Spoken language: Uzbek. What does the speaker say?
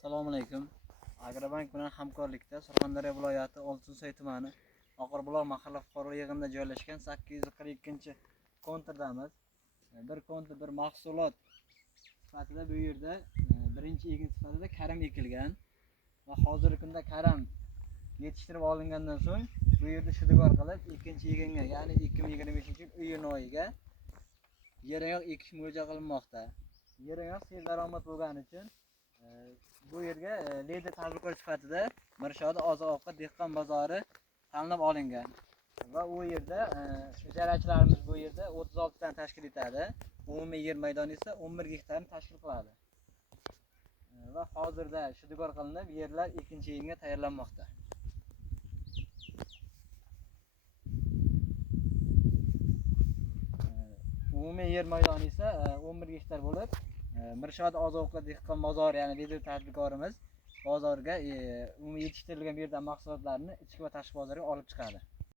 Assalomu alaykum. Agrobank bilan hamkorlikda Surxondaryo viloyati Oltinsoy tumani Oqirbuloq mahalla fuqaro yig'inida joylashgan 842-kontrdamiz. Bir kontr bir mahsulot sifatida bu yerda birinchi ekin sifatida karam ekilgan va hozirgi kunda karam yetishtirib olingandan so'ng bu yerda shudgor qilib ikkinchi ekinga, ya'ni 2025-yil iyun oyiga yeroyoq ekish mo'ljal qilinmoqda. Yeroyoq sev daromad bo'lgani uchun bu yerga lider tadbirkor sifatida Mirshodi oziq-ovqat dehqon bozori tanlab olingan va u yerda ijarachilarimiz bu yerda 36 dan tashkil etadi. Umumiy yer maydoni esa 11 gektarni tashkil qiladi. Va hozirda shudgor qilinib, yerlar ikkinchi yilga tayyorlanmoqda. Umumiy yer maydoni esa 11 gektar bo'lib, Mirshod oziq-ovqat dehqon bozori, ya'ni lider tadbirkorimiz bozorga umumiy yetishtirilgan bu yerdan mahsulotlarni ichki va tashqi bozorga olib chiqadi.